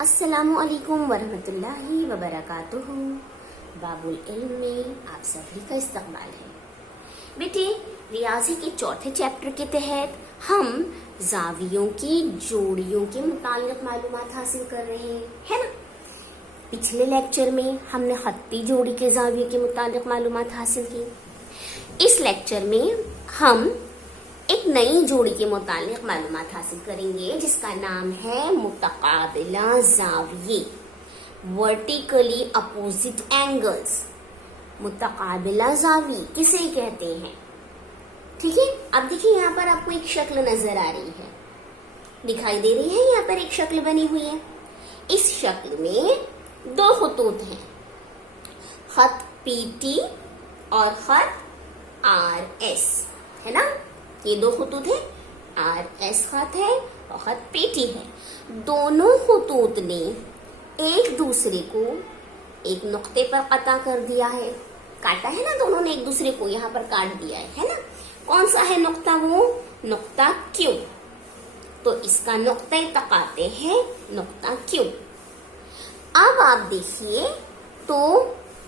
السلام علیکم ورحمۃ اللہ وبرکاتہ۔ باب العلم میں آپ سبھی کا استقبال ہے۔ بیٹے، ریاضی کے چوتھے چیپٹر کے تحت ہم زاویوں کی جوڑیوں کے متعلق معلومات حاصل کر رہے ہیں، ہے نا؟ پچھلے لیکچر میں ہم نے خطی جوڑی کے زاویے کے متعلق معلومات حاصل کی۔ اس لیکچر میں ہم ایک نئی جوڑی کے متعلق معلومات حاصل کریں گے جس کا نام ہے متقابلہ زاویے، ورٹیکلی اپوزٹ اینگلز۔ متقابلہ زاویے کسے کہتے ہیں؟ ٹھیک ہے، اب دیکھیں یہاں پر آپ کو ایک شکل نظر آ رہی ہے، دکھائی دے رہی ہے، یہاں پر ایک شکل بنی ہوئی ہے۔ اس شکل میں دو خطوط ہیں، خط پی ٹی اور خط آر ایس، ہے نا؟ یہ دو خطوط ہیں، آر ایس خط ہے اور خط پی ٹی ہے۔ دونوں خطوط نے ایک دوسرے کو ایک نقطے پر قطع کر دیا ہے، کاٹا ہے نا، دونوں نے ایک دوسرے کو یہاں پر کاٹ دیا ہے نا؟ کون سا ہے نقطہ؟ وہ نقطہ کیو۔ تو اس کا نقطہ تقاطع ہے نقطہ کیو۔ اب آپ دیکھیے تو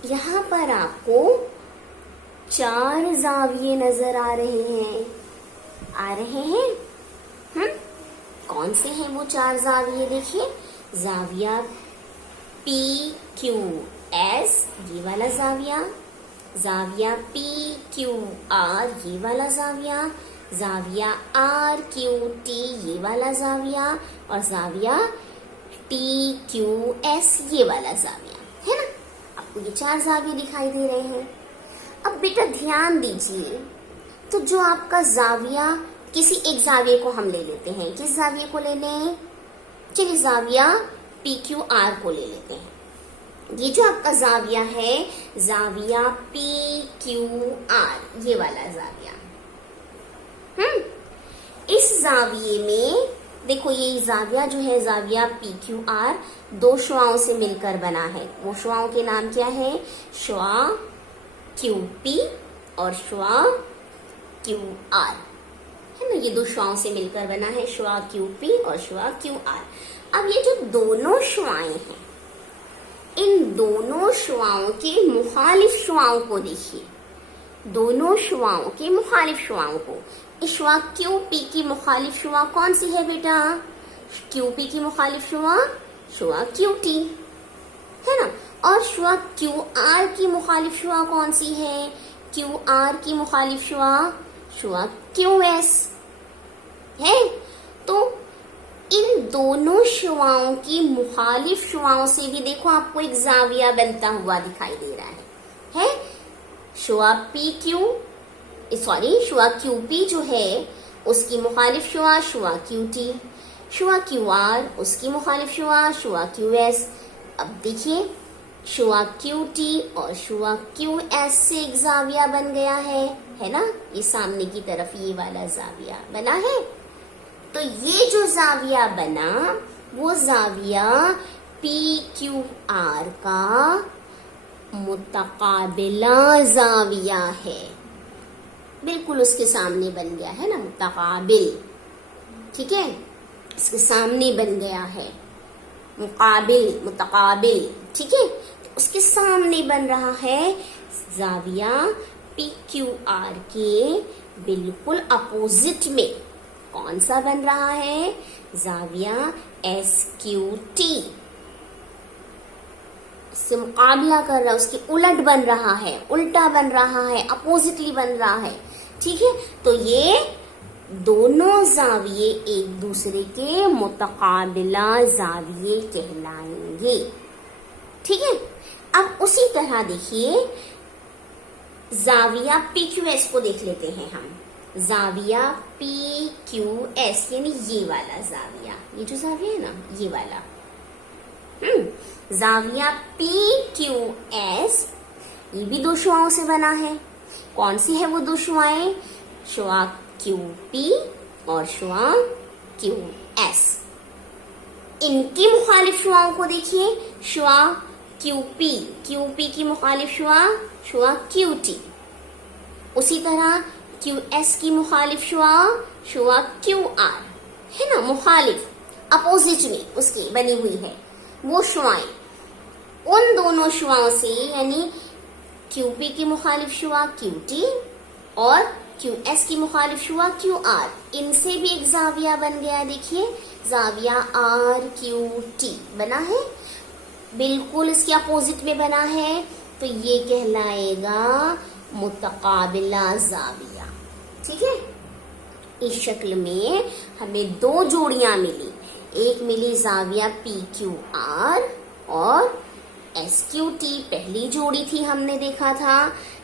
یہاں پر آپ کو چار زاویے نظر آ رہے ہیں، کون سے ہیں وہ چار زاویے؟ دیکھیے، زاویہ پی کیو ایس، یہ والا زاویہ، زاویہ پی کیو آر، یہ والا زاویہ، زاویہ آر کیو ٹی، یہ والا زاویہ، اور زاویہ ٹی کیو ایس، یہ والا زاویہ، ہے نا؟ آپ کو یہ چار زاویے دکھائی دے رہے ہیں۔ اب بیٹا دھیان دیجیے، تو جو آپ کا زاویہ، کسی ایک زاویے کو ہم لے لیتے ہیں، کس زاویے کو لے لیں؟ چلیے زاویہ پی کیو آر کو لے لیتے ہیں۔ یہ جو آپ کا زاویہ ہے، زاویہ پی کیو آر، یہ والا زاویہ، اس زاویے میں دیکھو، یہ زاویہ جو ہے زاویہ پی کیو آر دو شعاؤں سے مل کر بنا ہے۔ وہ شعاؤں کے نام کیا ہے؟ شعاع کیو پی اور شعاع کیو آر، ہے نا؟ یہ دو شعاؤں سے مل کر بنا ہے، شعاع کیو پی اور شعاع کیو آر۔ اب یہ جو دونوں شعاعیں ہیں، ان دونوں شعاؤں کے مخالف شعاؤں کو دیکھیے، دونوں شعاؤں کے مخالف شعاؤں کو۔ اس شعاع کیو پی کی مخالف شعاع کون سی ہے بیٹا؟ کیو پی کی مخالف شعاع شعاع کیو ٹی، ہے نا؟ اور شعاع کیو آر کی مخالف شعاع کون سی ہے؟ کیو آر کی مخالف شعاع شعاع کیو ایس ہے۔ تو ان دونوں شعاؤں کی مخالف شعاؤں سے بھی دیکھو آپ کو ایک زاویہ بنتا ہوا دکھائی دے رہا ہے۔ شعاع شعاع کیو پی جو ہے اس کی مخالف شعاع شعاع کیو ٹی، شعاع کیو آر اس کی مخالف شعاع شعاع کیو ایس۔ اب دیکھیے، شعاع کیو ٹی اور شعاع کیو ایس سے ایک زاویہ بن گیا ہے نا؟ یہ سامنے کی طرف یہ والا زاویہ بنا ہے۔ تو یہ جو زاویہ بنا وہ زاویہ پی کیو آر کا متقابلہ زاویہ ہے، بالکل اس کے سامنے بن گیا ہے نا، متقابل، ٹھیک ہے؟ اس کے سامنے بن گیا ہے، متقابل، ٹھیک ہے؟ اس کے سامنے بن رہا ہے زاویہ پی کیو آر کے بالکل اپوزٹ میں کون سا بن رہا ہے؟ زاویہ ایس کیو ٹی، اس سے مقابلہ کر رہا ہے، اس کے الٹ بن رہا ہے، الٹا بن رہا ہے، اپوزٹلی بن رہا ہے، ٹھیک ہے؟ تو یہ دونوں زاویے ایک دوسرے کے متقابلہ زاویے کہلائیں گے، ٹھیک ہے؟ اب اسی طرح دیکھیے زاویہ پی کیو ایس کو دیکھ لیتے ہیں ہم۔ زاویہ پی کیو ایس یعنی یہ والا زاویہ، یہ جو زاویہ ہے نا، یہ والا زاویہ پی کیو ایس، یہ بھی دو شعاؤں سے بنا ہے۔ کون سی ہے وہ دو شعاعیں؟ شعاع کیو پی اور شعاع کیو ایس۔ ان کی مخالف شعاؤں کو دیکھیے، شعاع کیو پی کی مخالف شعاع شعاع کیو ٹی، اسی طرح کیو ایس کی مخالف شعاع شعاع کیو آر، ہے نا؟ مخالف، اپوزٹ میں اس کی بنی ہوئی ہے۔ वो शुआएं, उन दोनों शुआओं से यानी QP की मुखालिफ शुआ QT और QS की मुखालिफ शुआ QR, इनसे भी एक जाविया बन गया। देखिए जाविया RQT बना है, बिल्कुल इसके अपोजिट में बना है, तो ये कहलाएगा मुतकाबिला जाविया। ठीक है, इस शक्ल में हमें दो जोड़ियां मिली, एक मिली जाविया PQR और SQT, पहली जोड़ी थी हमने देखा था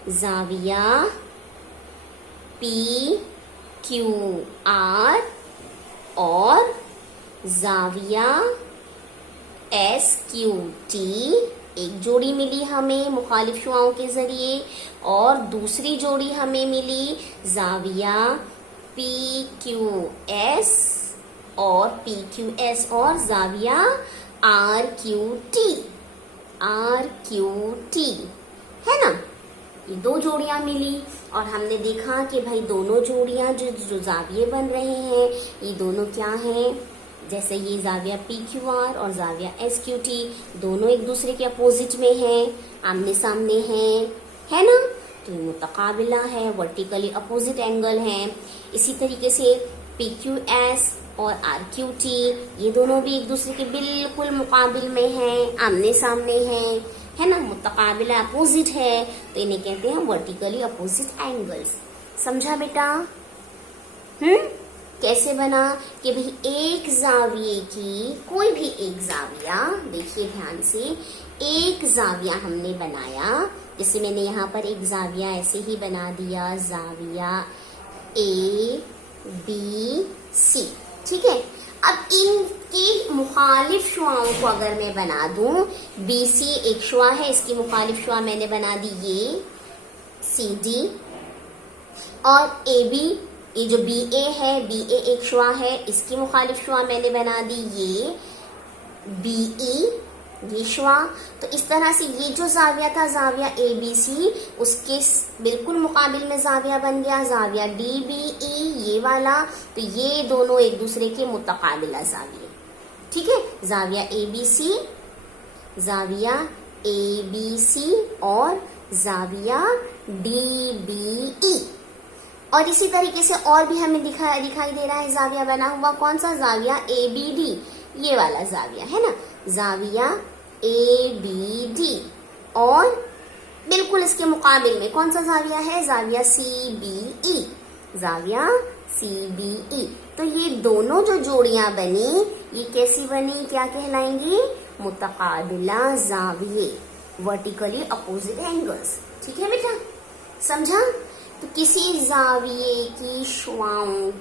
जाविया PQR और जाविया SQT, एक जोड़ी मिली हमें मुखालिफ शुआओं के जरिए, और दूसरी जोड़ी हमें मिली जाविया PQS और PQS और जाविया RQT है ना। ये दो जोड़ियां मिली और हमने देखा कि भाई दोनों जोड़ियां जो जाविये बन रहे हैं ये दोनों क्या हैं, जैसे ये जाविया PQR और जाविया SQT दोनों एक दूसरे के अपोजिट में हैं, आमने सामने हैं, है ना, तो ये मुतकाबिला है, वर्टिकली अपोजिट एंगल हैं। इसी तरीके से PQS और RQT ये दोनों भी एक दूसरे के बिल्कुल मुकाबिल में हैं, आमने सामने हैं, है ना, मुतकाबिला अपोजिट है, तो इन्हें कहते हैं वर्टिकली अपोजिट एंगल्स। समझा बेटा? कैसे बना कि भाई एक जाविये की कोई भी एक जाविया, देखिए ध्यान से, एक जाविया हमने बनाया, जैसे मैंने यहाँ पर एक जाविया ऐसे ही बना दिया, जाविया ABC, ठीक है। अब इनकी मुखालिफ शुआओं को अगर मैं बना दूं, BC एक शुआ है, इसकी मुखालिफ शुआ मैंने बना दी ये CD, और AB ये जो BA है, BA एक शुआ है, इसकी मुखालिफ शुआ मैंने बना दी ये BE, ये शुआ। तो इस तरह से ये जो जाविया था जाविया ABC, उसके बिल्कुल मुकाबिल में जाविया बन गया जाविया DBE, ये वाला, तो ये दोनों एक दूसरे के मुतकाबिला जाविये। ठीक है, जाविया ABC और जाविया DBE। और इसी तरीके से और भी हमें दिखाई दे रहा है जाविया बना हुआ, कौन सा, जाविया ABD, ये वाला जाविया है ना, जाविया ABD, और बिल्कुल इसके मुकाबिल में कौन सा जाविया है, जाविया CBE, जाविया CBE। तो ये दोनों जो जोड़ियां बनी ये कैसी बनी, क्या कहलाएंगी, मुतकाबिला जाविये, वर्टिकली अपोजिट एंगल्स। ठीक है बेटा, समझा? तो किसी जाविये की शुआओं,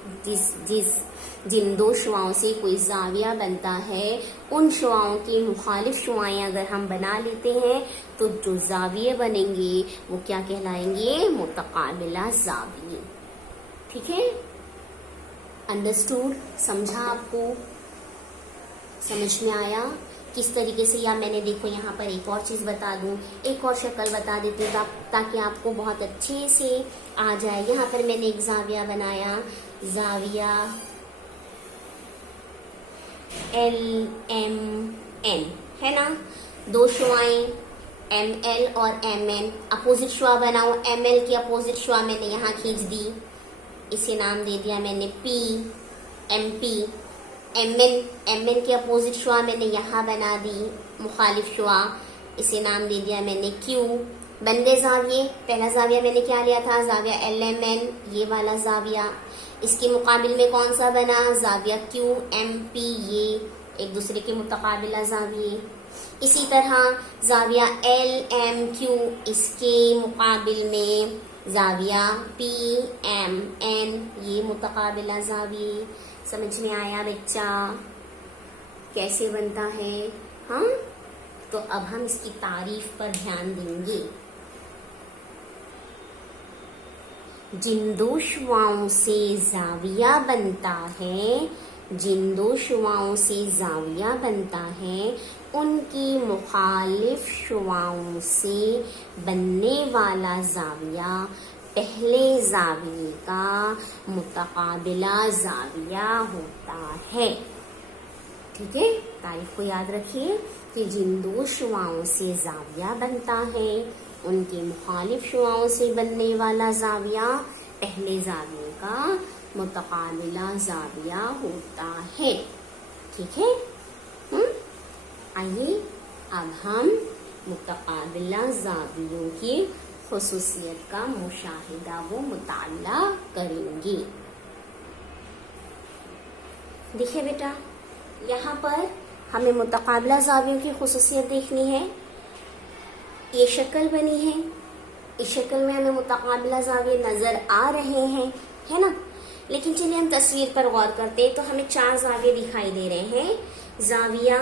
जिन दो शुआओं से कोई जाविया बनता है, उन शुआओं की मुखालिफ शुआएं अगर हम बना लेते हैं तो जो जाविये बनेंगे वो क्या कहलाएंगे, मुतकाबिला जाविये। ठीक है, अंडरस्टूड, समझा? आपको समझ में आया किस तरीके से? या मैंने देखो यहाँ पर एक और चीज बता दूं, एक और शक्ल बता देती हूँ ताकि आपको बहुत अच्छे से आ जाए। यहाँ पर मैंने एक जाविया बनाया, जाविया LMN, है ना, दो शुआएं ML और MN, अपोजिट शुआ बनाओ, ML की अपोजिट शुआ मैंने यहाँ खींच दी, इसे नाम दे दिया मैंने MP। MN की अपोजिट शुआ मैंने यहाँ बना दी, मुखालिफ शुआ, इसे नाम दे दिया मैंने Q। बन गए जाविये। पहला जाविया मैंने क्या लिया था, जाविया LMN, ये वाला जाविया। इसके मुकाबिल में कौन सा बना, जाविया QMP, ये एक दूसरे के मुतकाबिला जाविये। इसी तरह जाविया LMQ, इसके मुकाबिल में जाविया PMN, ये मुतकाबिला जाविये। समझ में आया बच्चा कैसे बनता है? हाँ, तो अब हम इसकी तारीफ पर ध्यान देंगे। जिन दो शुआओं से जाविया बनता है, जिन दो शुआओं से जाविया बनता है, उनकी मुखालिफ शुआओं से बनने वाला जाविया पहले जाविये का मुतकाबिला जाविया होता है। ठीक है, तारीफ को याद रखिए कि जिन दो शुआओं से जाविया बनता है उनके मुखालिफ शुआओं से बनने वाला जाविया पहले जाविये का मुतकाबिला जाविया होता है। ठीक है। आइए अब हम मुतकाबिला जावियों की खुसूसियत का मुशाहिदा व मुताला करेंगे। देखिए बेटा, यहाँ पर हमें मुतकाबिला जावियों की खुसूसियत देखनी है। ये शक्ल बनी है, इस शक्ल में हमें मुतकाबिला जाविये नजर आ रहे हैं, है ना। लेकिन चलिए हम तस्वीर पर गौर करते हैं तो हमें 4 जाविये दिखाई दे रहे हैं। जाविया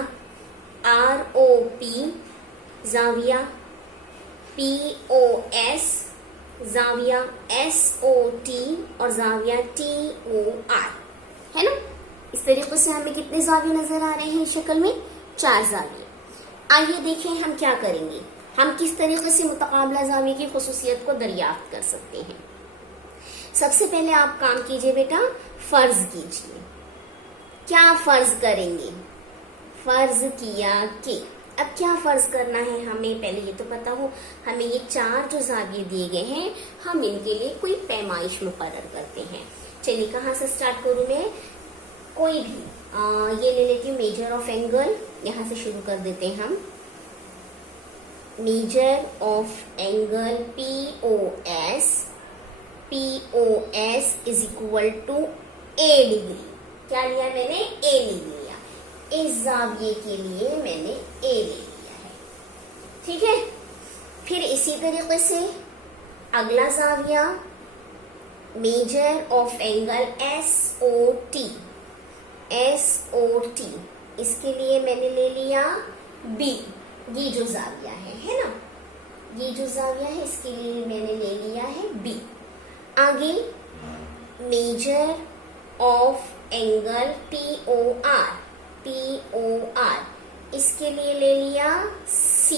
ROP, जाविया POS, जाविया SOT और जाविया TOR, है ना। इस तरीके से हमें कितने जाविये नजर आ रहे हैं शक्ल में? 4 जाविये। आइए देखें हम क्या करेंगे, हम किस तरीके से मुतकाबिला जाविये की खुसूसियत को दरियाफ्त कर सकते हैं। सबसे पहले आप काम कीजिए बेटा, फर्ज कीजिए। क्या फर्ज करेंगे? फर्ज किया कि, अब क्या फर्ज करना है हमें, पहले ये तो पता हो हमें ये 4 जो जाविये दिए गए हैं हम इनके लिए कोई पैमाइश मुकर्रर करते हैं। चलिए कहाँ से स्टार्ट करूं मैं, कोई भी ये ले लेती हूँ मेजर ऑफ एंगल, यहाँ से शुरू कर देते हैं हम। Measure of angle POS is equal to A degree. क्या लिया मैंने? A डिग्री लिया। इस जाविये के लिए मैंने A ले लिया है। ठीक है। फिर इसी तरीके से अगला जाविया मेजर ऑफ एंगल SOT, इसके लिए मैंने ले लिया B। ये जो जाविया है ना, ये जो जाविया है इसके लिए मैंने ले लिया है B। आगे मेजर ऑफ एंगल POR, इसके लिए ले लिया C,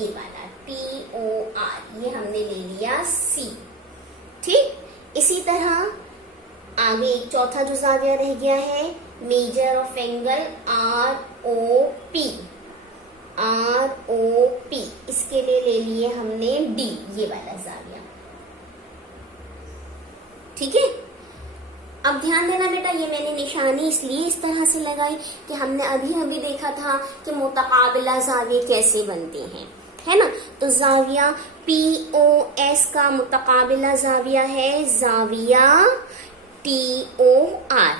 ये वाला POR, ये हमने ले लिया C। ठीक। इसी तरह आगे एक चौथा जो जाविया रह गया है मेजर ऑफ एंगल ROP, इसके लिए ले लिए हमने D, ये वाला जाविया। ठीक है। अब ध्यान देना बेटा, ये मैंने निशानी इसलिए इस तरह से लगाई कि हमने अभी अभी देखा था कि मुतकाबिला जाविये कैसे बनते हैं, है ना। तो जाविया POS का मुतकाबिला जाविया है जाविया TOR।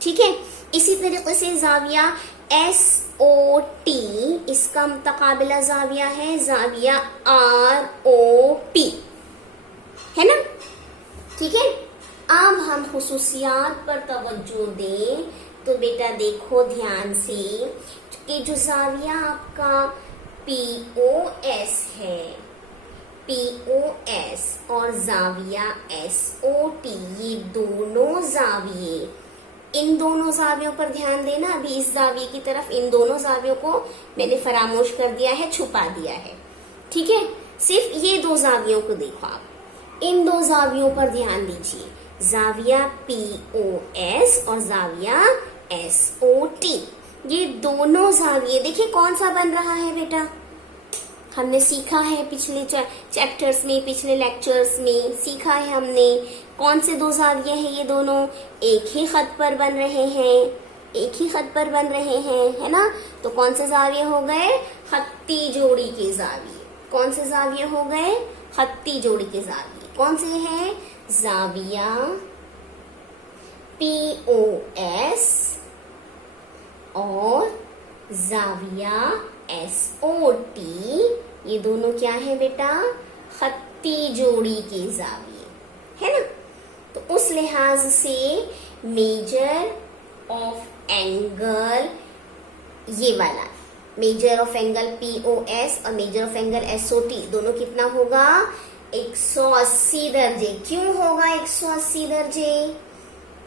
ठीक है। इसी तरीके से जाविया SOT, इसका मुतकाबिला जाविया है जाविया ROP, है ना। ठीक है। अब हम खुसूसियात पर तवज्जो दें तो बेटा देखो ध्यान से कि जो जाविया आपका POS है, POS और जाविया SOT, ये दोनों जाविये, इन दोनों जावियों पर ध्यान देना। अभी इस जाविये की तरफ इन दोनों जावियों को मैंने फरामोश कर दिया है, छुपा दिया है। ठीक है। सिर्फ ये 2 जावियों को देखो आप, इन 2 जावियों पर ध्यान दीजिए, जाविया POS और जाविया SOT, ये दोनों जाविये देखिए कौन सा बन रहा है बेटा। हमने सीखा है पिछले चैप्टर्स में, पिछले लेक्चर्स में सीखा है हमने कौन से 2 जाविये हैं। ये दोनों एक ही खत पर बन रहे हैं, एक ही खत पर बन रहे हैं, है ना। तो कौन से जाविये हो गए? खत्ती जोड़ी के जाविये। कौन से जाविये हो गए? खत्ती जोड़ी के जाविये। कौन से हैं? जाविया POS और जाविया SOT, ये दोनों क्या है बेटा? खत्ती जोड़ी के जाविये, है ना। तो उस लिहाज से मेजर ऑफ एंगल, ये वाला मेजर ऑफ एंगल POS और मेजर ऑफ एंगल SOT दोनों कितना होगा? 180 दर्जे। क्यों होगा 180 दर्जे?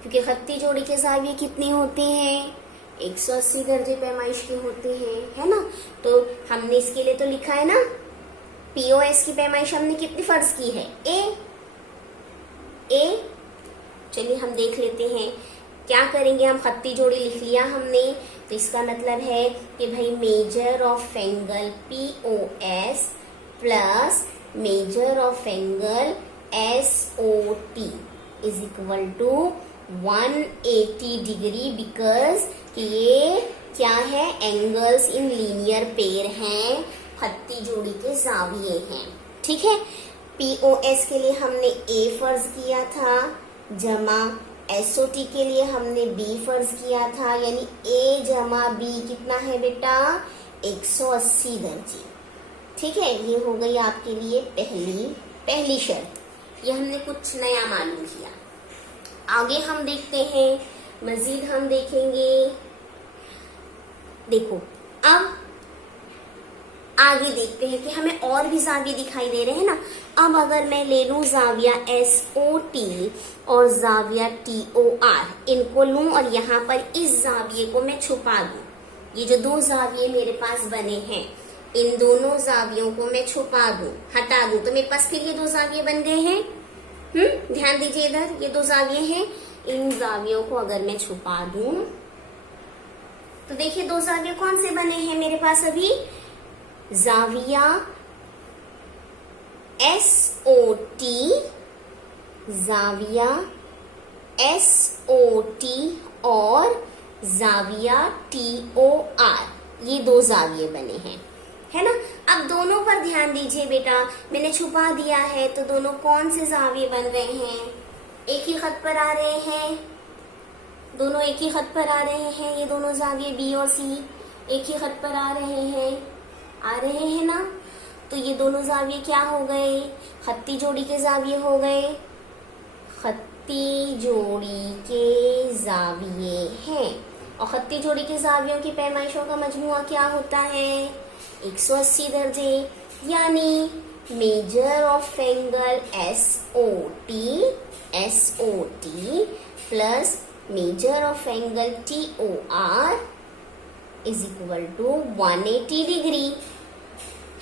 क्योंकि खत्ती जोड़ी के जाविये कितने होते हैं? 180 दर्जे पैमाइश के होते हैं, है ना। तो हमने इसके लिए तो लिखा है ना, POS की पैमाइश हमने कितनी फर्ज की है? A। चलिए हम देख लेते हैं क्या करेंगे। हम खत्ती जोड़ी लिख लिया हमने, تو اس کا مطلب ہے کہ بھائی measure of angle POS plus measure of angle SOT is equal to 180 degree, because کہ یہ کیا ہے، اینگلز ان لینئر پیر ہیں، خطی جوڑی کے زاویے ہیں. ٹھیک ہے، POS کے لیے ہم نے A فرض کیا تھا جمع SOT کے لیے ہم نے B فرض کیا تھا، یعنی A جمع B کتنا ہے بیٹا 180 درجے. ٹھیک ہے، یہ ہو گئی آپ کے لیے پہلی شرط. یہ ہم نے کچھ نیا معلوم کیا. آگے ہم دیکھتے ہیں، مزید ہم دیکھیں گے. دیکھو اب آگے دیکھتے ہیں کہ ہمیں اور بھی زاویے دکھائی دے رہے ہیں نا. اب اگر میں لے لوں زاویہ SOT اور زاویہ TOR، ان کو لوں اور یہاں پر اس زاویے کو میں چھپا دوں. یہ جو دو زاویے میرے پاس بنے ہیں ان دونوں زاویوں کو میں چھپا دوں، ہٹا دوں، تو میرے پاس پھر یہ دو زاویے بن گئے ہیں. دھیان دیجیے ادھر، یہ دو زاویے ہیں، ان زاویوں کو اگر میں چھپا دوں تو دیکھیے دو زاویے کون سے بنے ہیں میرے پاس ابھی، زاویہ SOT، زاویہ SOT اور زاویہ TOR، یہ دو زاویے بنے ہیں، ہے نا. اب دونوں پر دھیان دیجئے بیٹا، میں نے چھپا دیا ہے تو دونوں کون سے زاویے بن رہے ہیں، ایک ہی خط پر آ رہے ہیں، دونوں ایک ہی خط پر آ رہے ہیں. یہ دونوں زاویے B اور C ایک ہی خط پر آ رہے ہیں نا. تو یہ دونوں زاویے کیا ہو گئے، خطی جوڑی کے زاویے ہو گئے، خطی جوڑی کے زاویے ہیں. اور خطی جوڑی کے زاویوں کی پیمائشوں کا مجموعہ کیا ہوتا ہے 180 درجے. یعنی measure of angle SOT plus measure of angle TOR is equal to 180 degree,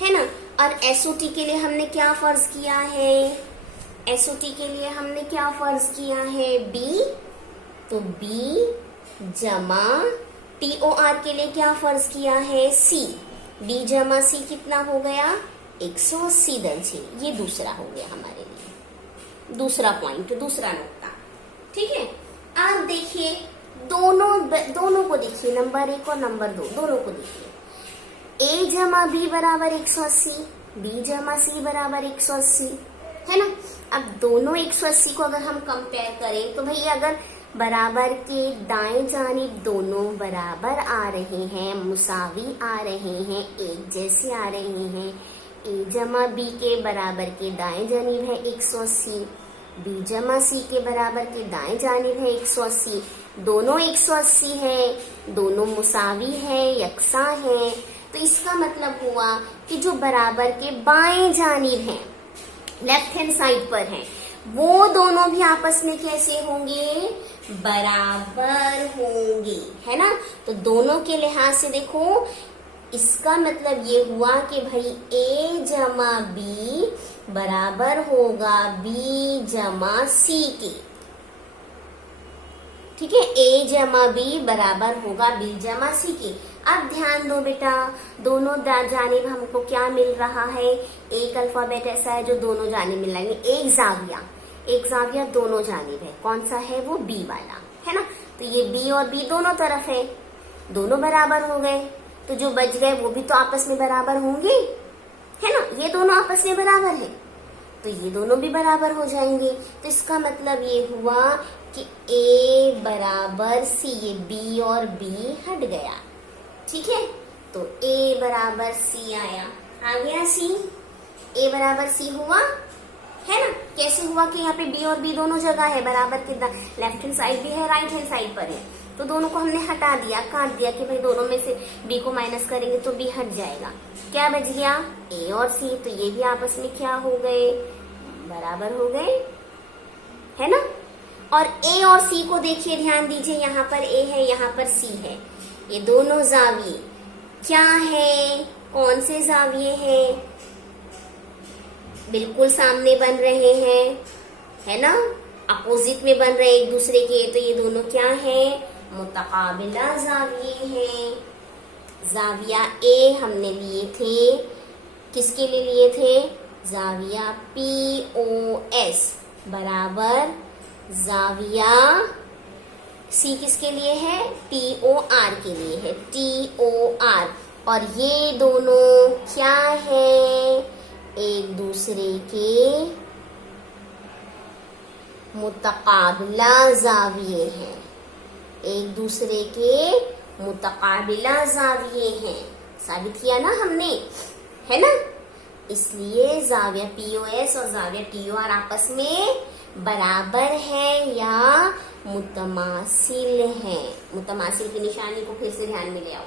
ہے نا. اور SOT کے لیے ہم نے کیا فرض کیا ہے، SOT کے لیے ہم نے کیا فرض کیا ہے B، تو B جمع TOR کے لیے کیا فرض کیا ہے C، B جمع C کتنا ہو گیا 180 درجے. یہ دوسرا ہو گیا ہمارے لیے، دوسرا پوائنٹ، دوسرا نقطہ. ٹھیک ہے، آپ دیکھیے دونوں کو دیکھیے، نمبر 1 اور نمبر 2 دونوں کو دیکھیے. A جمع B برابر 180، B جمع C برابر 180، ہے نا. اب دونوں 180 کو اگر ہم کمپیئر کریں تو بھئی اگر برابر کے دائیں جانب دونوں برابر آ رہے ہیں، مساوی آ رہے ہیں، ایک جیسے آ رہے ہیں، A جمع B کے برابر کے دائیں جانب ہے 180، B جمع C کے برابر کے دائیں جانب ہے 180، دونوں 180 ہیں، دونوں مساوی ہیں، یکساں ہیں. تو اس کا مطلب ہوا کہ جو برابر کے بائیں جانب ہیں، لیفٹ ہینڈ سائڈ پر ہیں، وہ دونوں بھی آپس میں کیسے ہوں گے، برابر ہوں گے، ہے نا. تو دونوں کے لحاظ سے دیکھو، اس کا مطلب یہ ہوا کہ بھائی A جمع B برابر ہوگا B جمع C کے. ٹھیک ہے، A جمع B برابر ہوگا B جمع C کے. اب دھیان دو بیٹا، دونوں جانب ہم کو کیا مل رہا ہے، ایک الفابیٹ ایسا ہے جو دونوں جانب مل رہا ہے، ایک زاویہ دونوں جانب ہے. کون سا ہے وہ B والا، ہے نا. تو یہ B اور B دونوں طرف ہے، دونوں برابر ہو گئے. تو جو بچ گئے وہ بھی تو آپس میں برابر ہوں گے، ہے نا. یہ دونوں آپس میں برابر ہیں تو یہ دونوں بھی برابر ہو جائیں گے. تو اس کا مطلب یہ ہوا کہ A برابر C، یہ B اور B ہٹ گیا. ٹھیک ہے، تو A برابر C آ گیا C، A برابر C ہوا، ہے نا. کیسے ہوا کہ یہاں پہ B اور B دونوں جگہ ہے، برابر کے لیفٹ ہینڈ سائڈ بھی ہے، رائٹ ہینڈ سائڈ پر ہے. تو دونوں کو ہم نے ہٹا دیا، کاٹ دیا کہ بھائی دونوں میں سے B کو مائنس کریں گے تو B ہٹ جائے گا. کیا بچ گیا A اور C، تو یہ بھی آپس میں کیا ہو گئے، برابر ہو گئے، ہے نا. اور A اور C کو دیکھیے، دھیان دیجیے، یہاں پر A ہے، یہاں پر C ہے. یہ دونوں زاویے کیا ہے، کون سے زاویے ہیں، بالکل سامنے بن رہے ہیں، ہے نا، اپوزٹ میں بن رہے ایک دوسرے کے. تو یہ دونوں کیا ہیں، मुतकाबिला जाविये हैं। जाविया ए हमने लिए थे, किसके लिए लिए थे? जाविया POS बराबर जाविया सी किसके लिए है? TOR के लिए है, TOR। और ये दोनों क्या है? एक दूसरे के मुतकाबिला जाविये हैं, एक दूसरे के मुतकाबिला जाविये हैं। साबित किया ना हमने, है ना? इसलिए जाविया POS और जाविया TOR आपस में बराबर है या मुतमासिल है। मुतमासिल की निशानी को फिर से ध्यान में ले आओ,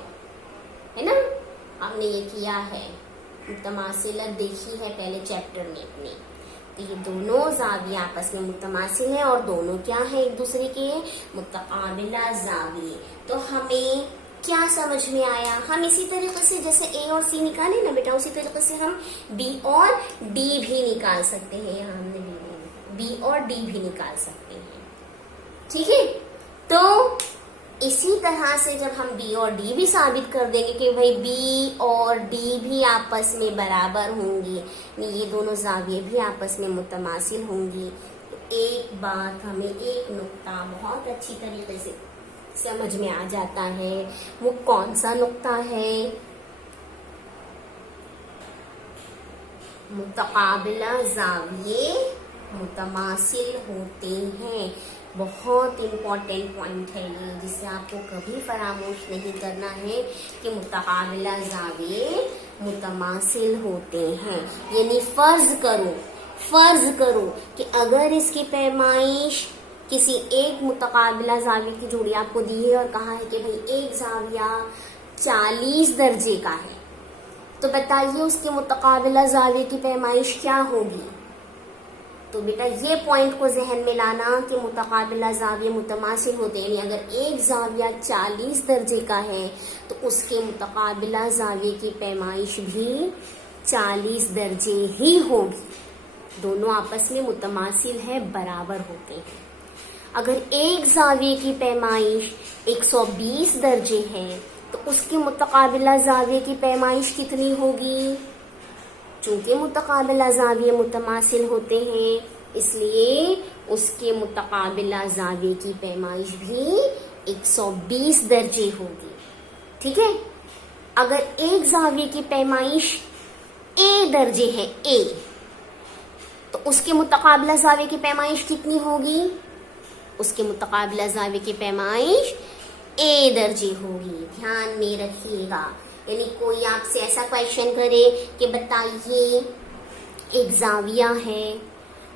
है ना? हमने ये किया है, मुतमासिलत देखी है पहले चैप्टर में अपने। तो ये दोनों जाविये आपस में मुतमासिल है और दोनों क्या है? एक दूसरे के मुतकाबिला जाविये। तो हमें क्या समझ में आया? हम इसी तरीके से जैसे A और C निकाले ना बेटा, उसी तरीके से हम B और D भी निकाल सकते हैं। यहाँ हमने B और D भी निकाल सकते हैं, ठीक है? तो इसी तरह से जब हम B और D भी साबित कर देंगे कि भाई B और D भी आपस में बराबर होंगी, ये दोनों जाविये भी आपस में मुतमासिल होंगी, तो एक बात हमें, एक नुक्ता बहुत अच्छी तरीके से समझ में आ जाता है। वो कौन सा नुक्ता है? मुतकाबिला जाविये मुतमासिल होते हैं। बहुत इम्पोर्टेंट पॉइंट है ये, जिसे आपको कभी फरामोश नहीं करना है कि मुतकाबिला जाविये मुतमासिल होते हैं। यानी फर्ज करो कि अगर इसकी पैमाइश किसी एक मुतकाबिला जाविये की जोड़ी आपको दी है और कहा है कि भाई एक जाविया 40 दर्जे का है, तो बताइए उसके मुतकाबिला जाविये की पैमाइश क्या होगी? तो बेटा ये पॉइंट को जहन में लाना कि मुतकाबिला जाविये मुतमासिल होते हैं। यानी अगर एक जाविया 40 दर्जे का है तो उसके मुतकाबिला जाविये की पैमाइश भी 40 दर्जे ही होगी। दोनों आपस में मुतमासिल है, बराबर होते हैं। अगर एक जाविये की पैमाइश 120 दर्जे है तो उसके मुतकाबिला जाविये की पैमाइश कितनी होगी? चूंकि मुतकाबिला जाविये मुतमासिल होते हैं, इसलिए उसके मुतकाबिला जाविये की पैमाइश भी 120 दर्जे होगी, ठीक है? अगर एक जाविये की पैमाइश A दर्जे है, A, तो उसके मुतकाबिला जाविये की पैमाइश कितनी होगी? उसके मुतकाबिला जाविये की पैमाइश A दर्जे होगी। ध्यान में रखिएगा। यानी कोई आपसे ऐसा क्वेश्चन करे कि बताइए एक जाविया है,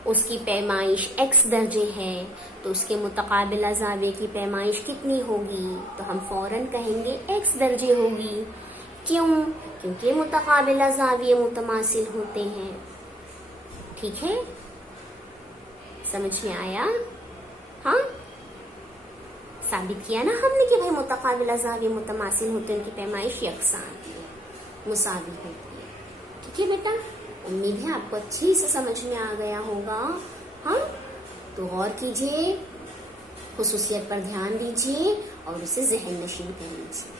उसकी पैमाइश X दर्जे है, तो उसके मुतकाबिला जाविये की पैमाइश कितनी होगी? तो हम फौरन कहेंगे X दर्जे होगी। क्यों? क्योंकि मुतकाबिला जाविये मुतमासिल होते हैं, ठीक है? समझ में आया? हाँ, साबित किया ना हमने कि भाई मुतकाबिला जाविये मुतमासिल होते हैं, उनकी पैमाइश यकसा होती है, मुसावी होती है, ठीक है बेटा? उम्मीद है आपको अच्छी से समझ में आ गया होगा। हाँ, तो गौर कीजिए, खुसूसियत पर ध्यान दीजिए और उसे जहन नशीन कर लीजिए।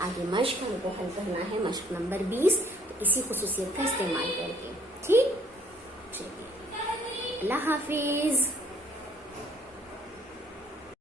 आगे मश्क हमको हल करना है, मश्क नंबर 20, इसी खुसूसियत का इस्तेमाल करके, ठीक? अल्लाह हाफिज।